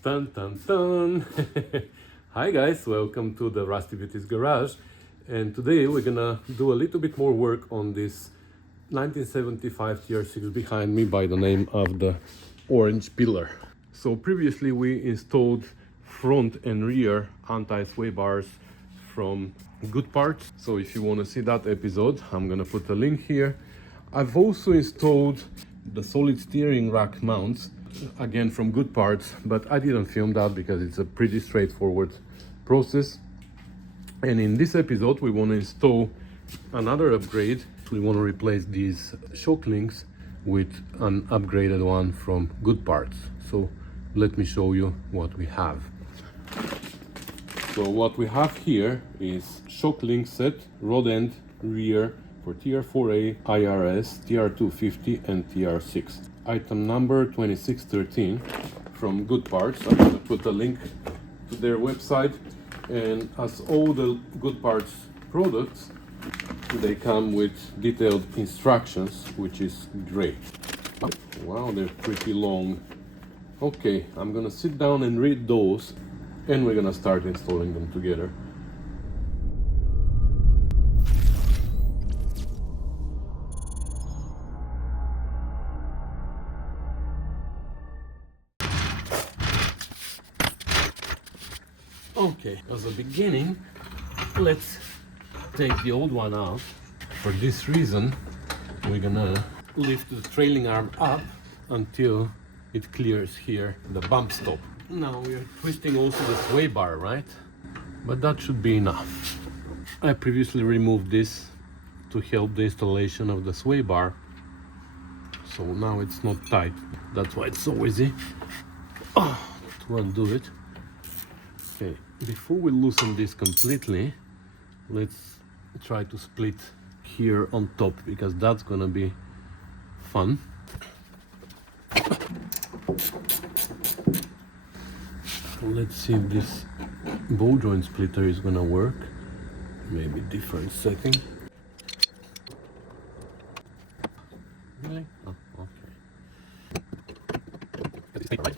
Dun dun dun! Hi guys, welcome to the Rusty Beauty's Garage. And today we're gonna do a little bit more work on this 1975 TR6 behind me by the name of the orange pillar. So previously we installed front and rear anti-sway bars from GoodParts. So if you want to see that episode, I'm gonna put a link here. I've also installed the solid steering rack mounts, again from GoodParts, but I didn't film that because it's a pretty straightforward process. And in this episode we want to install another upgrade. We want to replace these shock links with an upgraded one from GoodParts. So let me show you what we have. So what we have here is shock link set, rod end, rear for TR4A, IRS, TR250 and TR6. Item number 2613 from GoodParts. I'm going to put a link to their website. And as all the GoodParts products, they come with detailed instructions, which is great. Wow, they're pretty long. Okay, I'm gonna sit down and read those, and we're gonna start installing them together. Okay, as a beginning, let's take the old one out. For this reason, we're gonna lift the trailing arm up until it clears here the bump stop. Now we're twisting also the sway bar, right? But that should be enough. I previously removed this to help the installation of the sway bar, so now it's not tight. That's why it's so easy to undo it. Okay, before we loosen this completely, let's try to split here on top, because that's gonna be fun. Let's see if this ball joint splitter is gonna work. Maybe different setting. Really? Oh, okay. Right?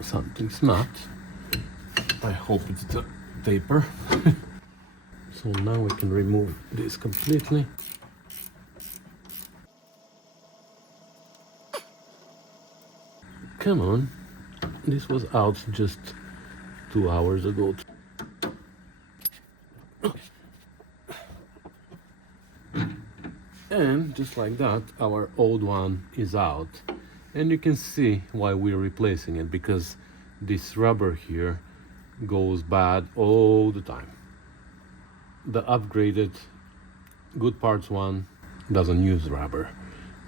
Something's not. I hope it's the taper. So now we can remove this completely. Come on, this was out just 2 hours ago. And just like that, our old one is out. And you can see why we're replacing it, because this rubber here goes bad all the time. The upgraded GoodParts one doesn't use rubber,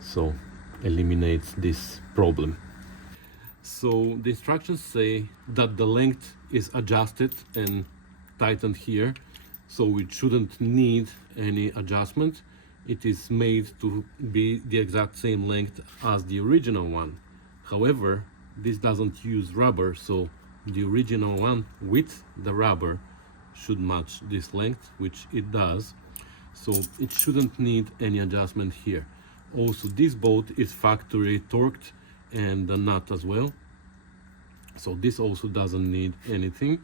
so eliminates this problem. So the instructions say that the length is adjusted and tightened here, so it shouldn't need any adjustment. It is made to be the exact same length as the original one. However, this doesn't use rubber, so the original one with the rubber should match this length, which it does. So it shouldn't need any adjustment here. Also, this bolt is factory torqued, and the nut as well. So this also doesn't need anything.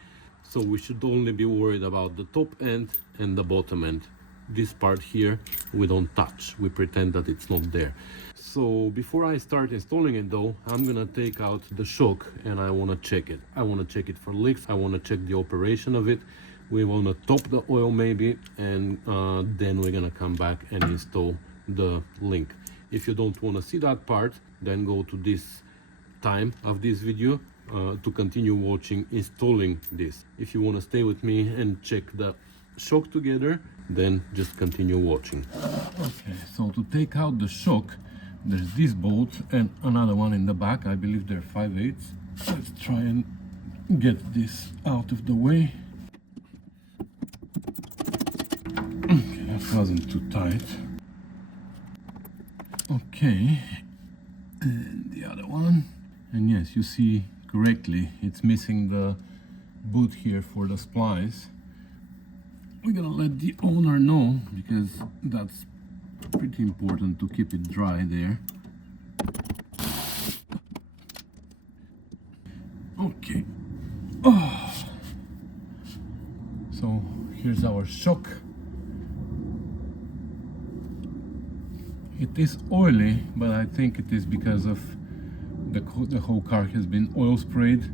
So we should only be worried about the top end and the bottom end. This part here we don't touch, we pretend that it's not there. So before I start installing it though, I'm gonna take out the shock and I want to check it. I want to check it for leaks, I want to check the operation of it. We want to top the oil maybe, and then we're gonna come back and install the link. If you don't want to see that part, then go to this time of this video to continue watching installing this. If you want to stay with me and check the shock together, then just continue watching. Okay, so to take out the shock, there's this bolt and another one in the back. I believe they're 5/8. Let's try and get this out of the way. Okay, that wasn't too tight. Okay, and the other one. And yes, you see correctly, it's missing the boot here for the splice. we're gonna let the owner know, because that's pretty important to keep it dry there. Okay. Oh. So here's our shock. It is oily, but I think it is because of the whole car has been oil sprayed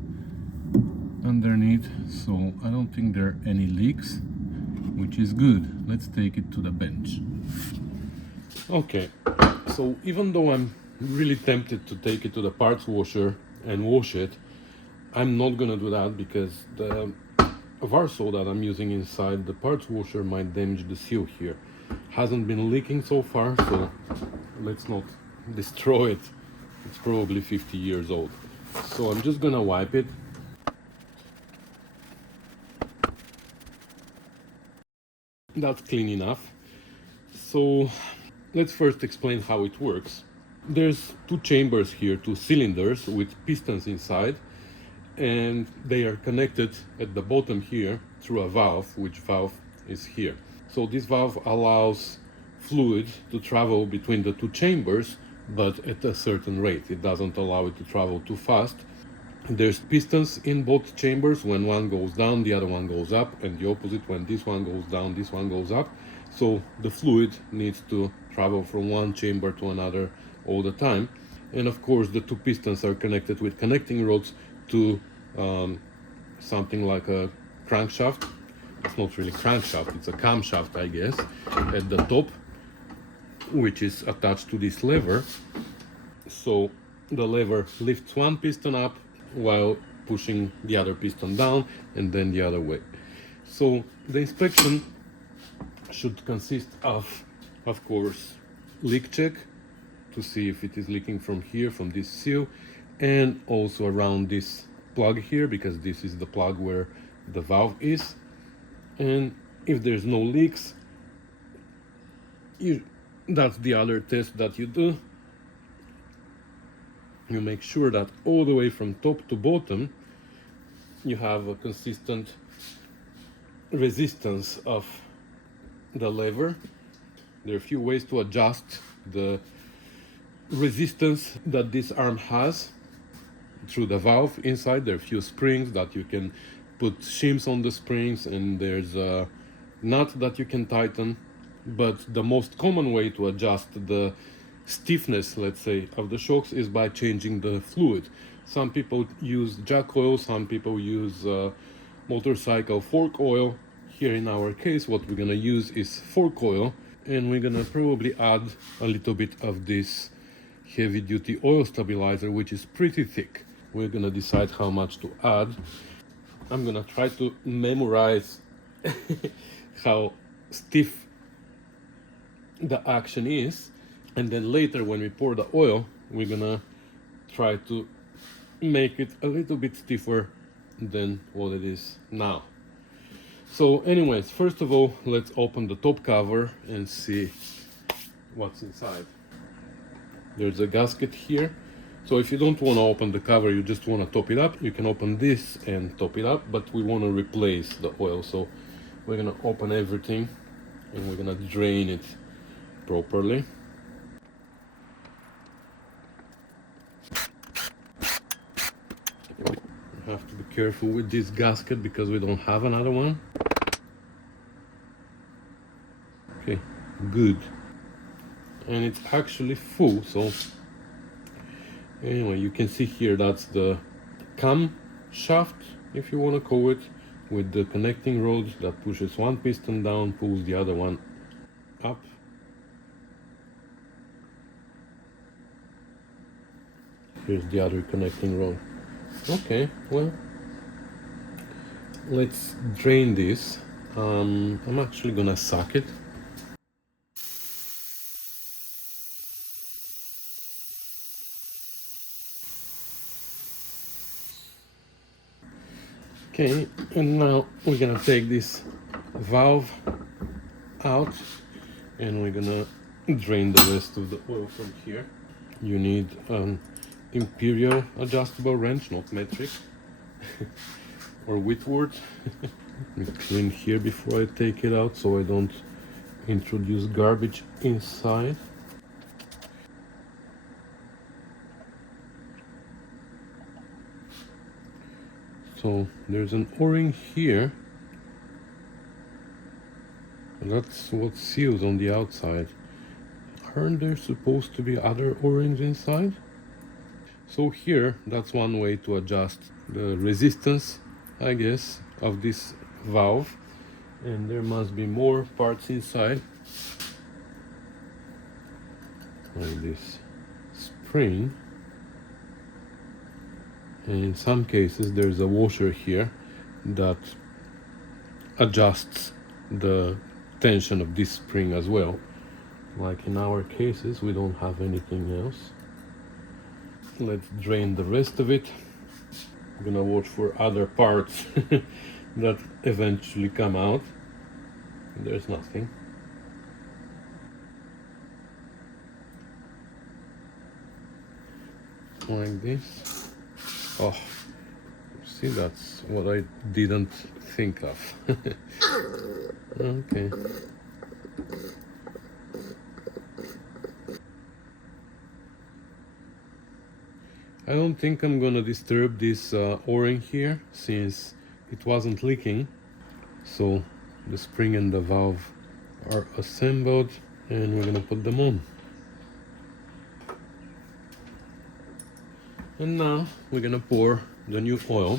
underneath, so I don't think there are any leaks, which is good. Let's take it to the bench. Okay, so even though I'm really tempted to take it to the parts washer and wash it, I'm not gonna do that because the Varso that I'm using inside the parts washer might damage the seal here. Hasn't been leaking so far, so let's not destroy it. It's probably 50 years old. So I'm just gonna wipe it. That's clean enough. So let's first explain how it works. There's two chambers here, two cylinders with pistons inside, and they are connected at the bottom here through a valve, which valve is here. So this valve allows fluid to travel between the two chambers, but at a certain rate. It doesn't allow it to travel too fast. There's pistons in both chambers. When one goes down, the other one goes up, and the opposite, when this one goes down, this one goes up. So the fluid needs to travel from one chamber to another all the time. And of course, the two pistons are connected with connecting rods to something like a crankshaft. It's not really crankshaft, it's a camshaft, I guess, at the top, which is attached to this lever. So the lever lifts one piston up while pushing the other piston down, and then the other way. So the inspection should consist of course, leak check to see if it is leaking from here, from this seal, and also around this plug here, because this is the plug where the valve is. And if there's no leaks, that's the other test that you do. You make sure that all the way from top to bottom you have a consistent resistance of the lever. There are a few ways to adjust the resistance that this arm has through the valve inside. There are a few springs that you can put shims on the springs, and there's a nut that you can tighten. But the most common way to adjust the stiffness, let's say, of the shocks is by changing the fluid. Some people use jack oil, some people use motorcycle fork oil. Here in our case, what we're gonna use is fork oil, and we're gonna probably add a little bit of this heavy duty oil stabilizer, which is pretty thick. We're gonna decide how much to add. I'm gonna try to memorize how stiff the action is, and then later when we pour the oil, we're gonna try to make it a little bit stiffer than what it is now. So anyways, first of all, let's open the top cover and see what's inside. There's a gasket here. So if you don't want to open the cover, you just want to top it up, you can open this and top it up, but we want to replace the oil. So we're going to open everything and we're going to drain it properly. You have to be careful with this gasket because we don't have another one. Okay, good. And it's actually full, so anyway, you can see here that's the cam shaft, if you want to call it, with the connecting rod that pushes one piston down, pulls the other one up. Here's the other connecting rod. Okay, well, let's drain this. I'm actually gonna suck it. Okay, and now we're gonna take this valve out and we're gonna drain the rest of the oil from here. You need an imperial adjustable wrench, not metric or Whitworth. Let me clean here before I take it out so I don't introduce garbage inside. So there's an O-ring here. That's what seals on the outside. Aren't there supposed to be other O-rings inside? So here, that's one way to adjust the resistance, I guess, of this valve. And there must be more parts inside, like this spring. And in some cases there's a washer here that adjusts the tension of this spring as well. Like in our cases, we don't have anything else. Let's drain the rest of it. I'm gonna watch for other parts that eventually come out. There's nothing. Like this. Oh, see, that's what I didn't think of. Okay. I don't think I'm gonna disturb this O-ring here since it wasn't leaking. So the spring and the valve are assembled and we're gonna put them on. And now we're gonna pour the new oil.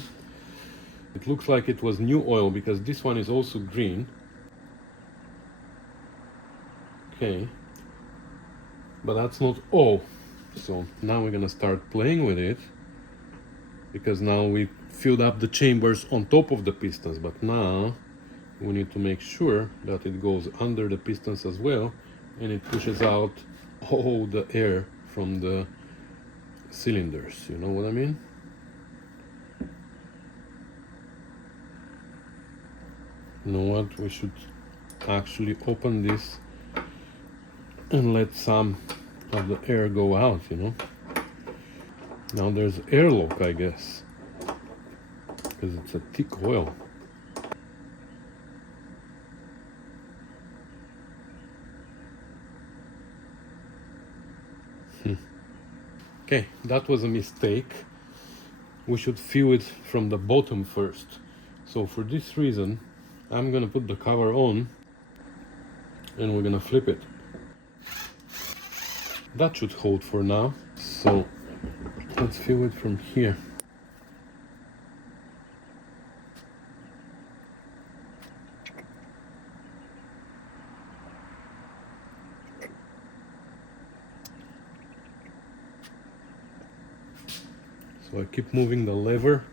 It looks like it was new oil because this one is also green. Okay, but that's not all. So now we're gonna start playing with it, because now we filled up the chambers on top of the pistons, but now we need to make sure that it goes under the pistons as well, and it pushes out all the air from the cylinders. You know what I mean? You know what? We should actually open this and let some of the air go out, you know. Now there's airlock, I guess, because it's a thick oil. Okay, that was a mistake. We should fill it from the bottom first. So for this reason, I'm gonna put the cover on and we're gonna flip it. That should hold for now. So let's fill it from here. So I keep moving the lever,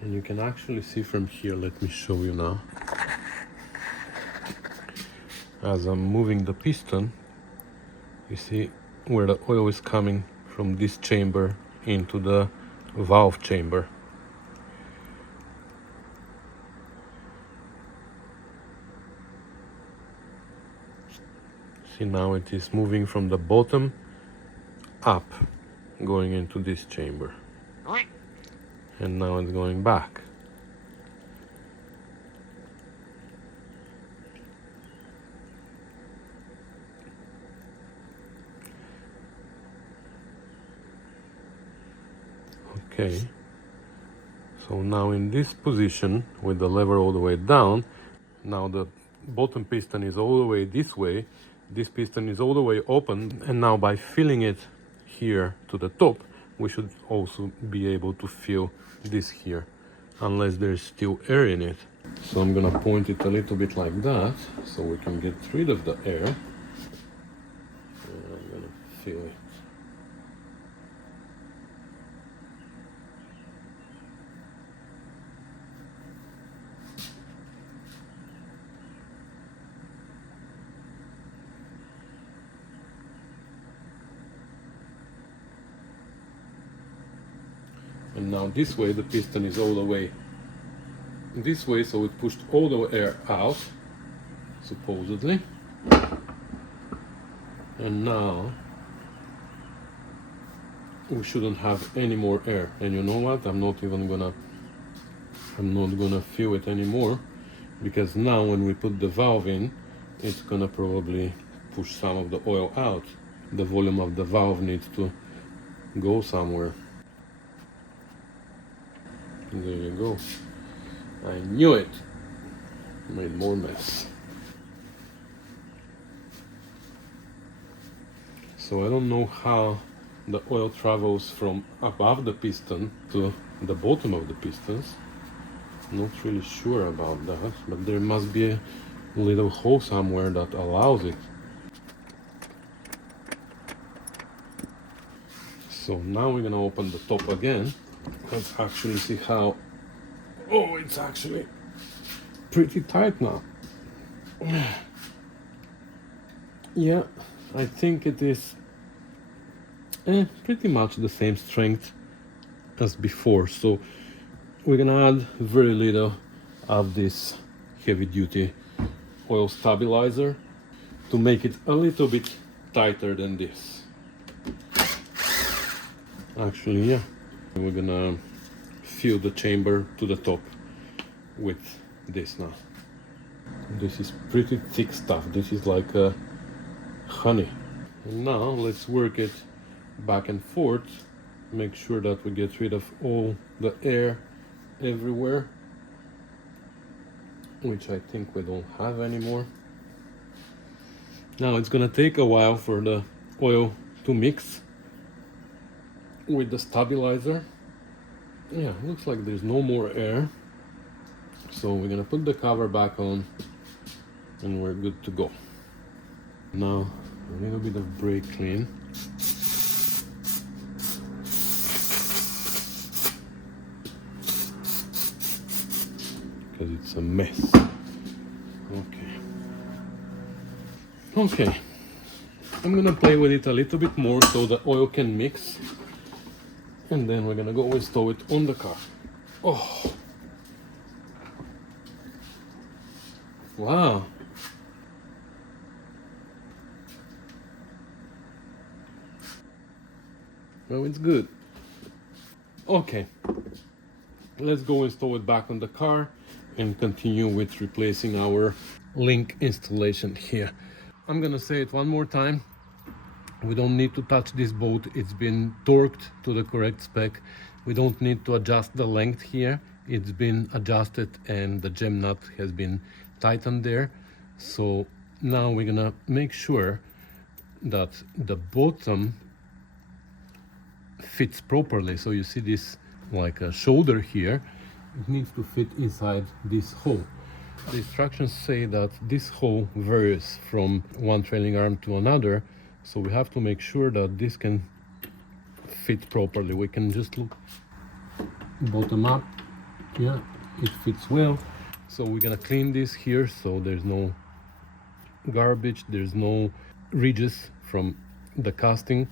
and you can actually see from here. Let me show you now. As I'm moving the piston, you see where the oil is coming from this chamber into the valve chamber. See, now it is moving from the bottom up, going into this chamber, and now it's going back. Okay, so now in this position with the lever all the way down, now the bottom piston is all the way this way, this piston is all the way open, and now by filling it here to the top, we should also be able to fill this here, unless there's still air in it. So I'm gonna point it a little bit like that, so we can get rid of the air. And I'm gonna fill it. And now this way the piston is all the way this way, so it pushed all the air out, supposedly. And now we shouldn't have any more air. And you know what? I'm not gonna fill it anymore, because now when we put the valve in, it's gonna probably push some of the oil out. The volume of the valve needs to go somewhere. There you go. I knew it. Made more mess. So I don't know how the oil travels from above the piston to the bottom of the pistons. Not really sure about that, but there must be a little hole somewhere that allows it. So now we're gonna open the top again. Let's actually see how. Oh, it's actually pretty tight now. Yeah, I think it is pretty much the same strength as before. So we're gonna add very little of this heavy duty oil stabilizer to make it a little bit tighter than this. Actually, yeah, we're gonna fill the chamber to the top with this now. This is pretty thick stuff. This is like honey. And now let's work it back and forth, make sure that we get rid of all the air everywhere, which I think we don't have anymore. Now it's gonna take a while for the oil to mix with the stabilizer. Yeah, looks like there's no more air, so we're gonna put the cover back on and we're good to go. Now a little bit of brake clean. Because it's a mess. Okay, I'm gonna play with it a little bit more so the oil can mix, and then we're gonna go install it on the car. Oh, wow. Well, it's good. Okay, let's go install it back on the car and continue with replacing our link installation here. I'm gonna say it one more time. We don't need to touch this bolt. It's been torqued to the correct spec. We don't need to adjust the length here. It's been adjusted and the gem nut has been tightened there. So now we're gonna make sure that the bottom fits properly. So you see this like a shoulder here. It needs to fit inside this hole. The instructions say that this hole varies from one trailing arm to another, so we have to make sure that this can fit properly. We can just look bottom up. Yeah, it fits well. So we're gonna clean this here so there's no garbage, there's no ridges from the casting.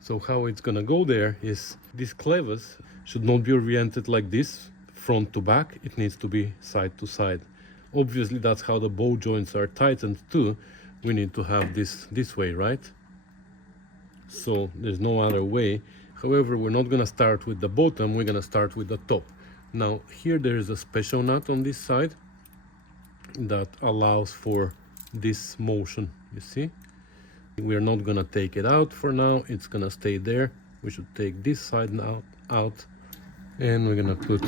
So how it's gonna go there is this clevis should not be oriented like this, front to back. It needs to be side to side. Obviously that's how the bow joints are tightened too. We need to have this way, right? So there's no other way. However, we're not gonna start with the bottom, we're gonna start with the top. Now here there is a special nut on this side that allows for this motion, you see? We're not gonna take it out for now, it's gonna stay there. We should take this side now out, and we're gonna put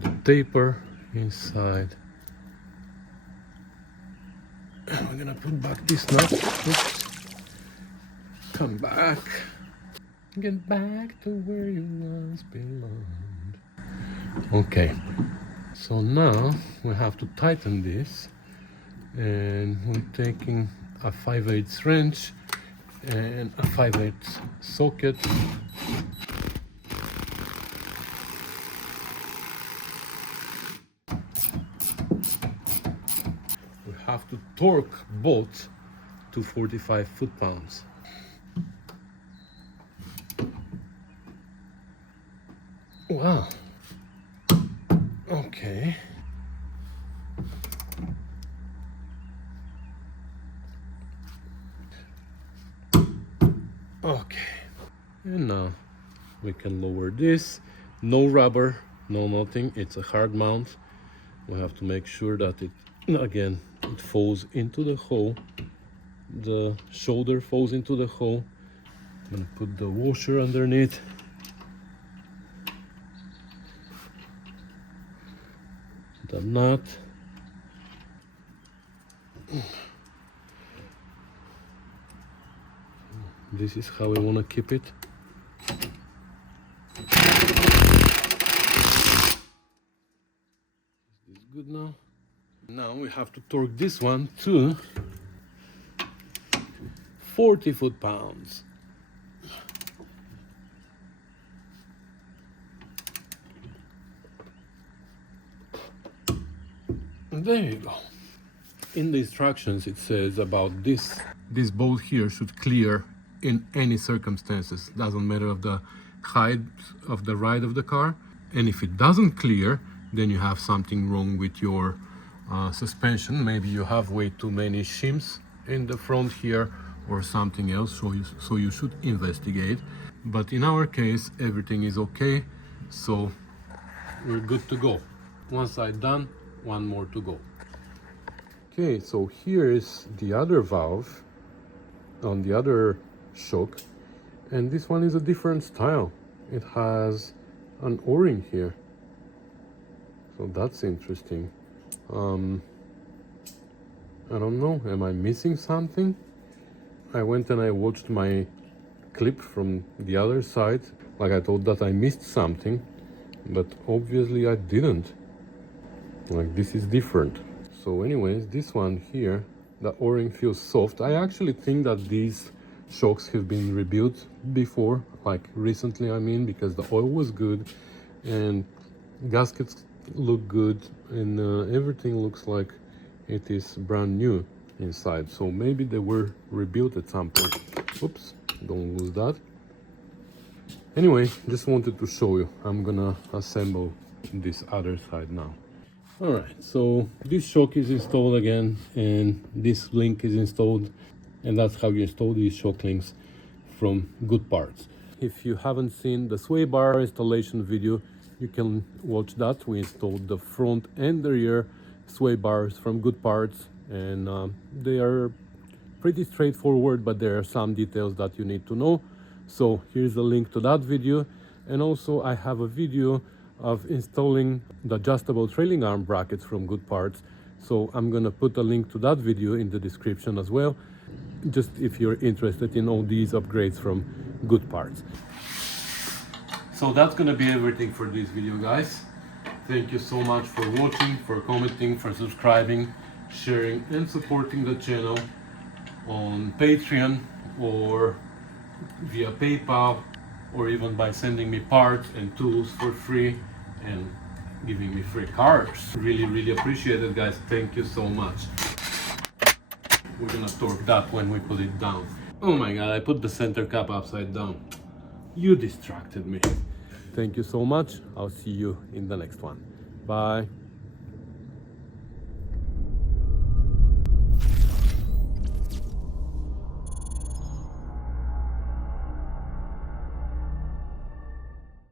the taper inside. And we're gonna put back this nut. Oops. Come back. Get back to where you once belonged. Okay, so now we have to tighten this, and we're taking a 5/8 wrench and a 5/8 socket. We have to torque both to 45 foot-pounds. Wow. Okay. And now we can lower this. No rubber, no nothing, it's a hard mount. We have to make sure that it, again, it falls into the hole. The shoulder falls into the hole. I'm gonna put the washer underneath. The nut. This is how we want to keep it. Is this good now? Now we have to torque this one to 40 foot-pounds. There you go. In the instructions it says about this bolt here should clear in any circumstances. Doesn't matter of the height of the ride of the car. And if it doesn't clear, then you have something wrong with your suspension. Maybe you have way too many shims in the front here or something else, so you should investigate. But in our case, everything is okay, so we're good to go. One side done, one more to go. Okay, so here is the other valve on the other shock, and this one is a different style. It has an O-ring here, so that's interesting. I don't know, am I missing something? I went and I watched my clip from the other side, like I thought that I missed something, but obviously I didn't. Like, this is different. So anyways, this one here, the O-ring feels soft. I actually think that these shocks have been rebuilt before, like recently, I mean, because the oil was good and gaskets look good, and everything looks like it is brand new inside. So maybe they were rebuilt at some point. Oops, don't lose that. Anyway, just wanted to show you. I'm gonna assemble this other side now. Alright, so this shock is installed again, and this link is installed, and that's how you install these shock links from GoodParts. If you haven't seen the sway bar installation video, you can watch that. We installed the front and the rear sway bars from GoodParts, and they are pretty straightforward, but there are some details that you need to know. So here's a link to that video, and also I have a video of installing the adjustable trailing arm brackets from GoodParts. So I'm gonna put a link to that video in the description as well, just if you're interested in all these upgrades from GoodParts. So that's gonna be everything for this video, guys. Thank you so much for watching, for commenting, for subscribing, sharing and supporting the channel on Patreon or via PayPal, or even by sending me parts and tools for free and giving me free cars. Really appreciate it, guys. Thank you so much. We're gonna torque that when we put it down. Oh my god, I put the center cap upside down. You distracted me. Thank you so much. I'll see you in the next one. Bye.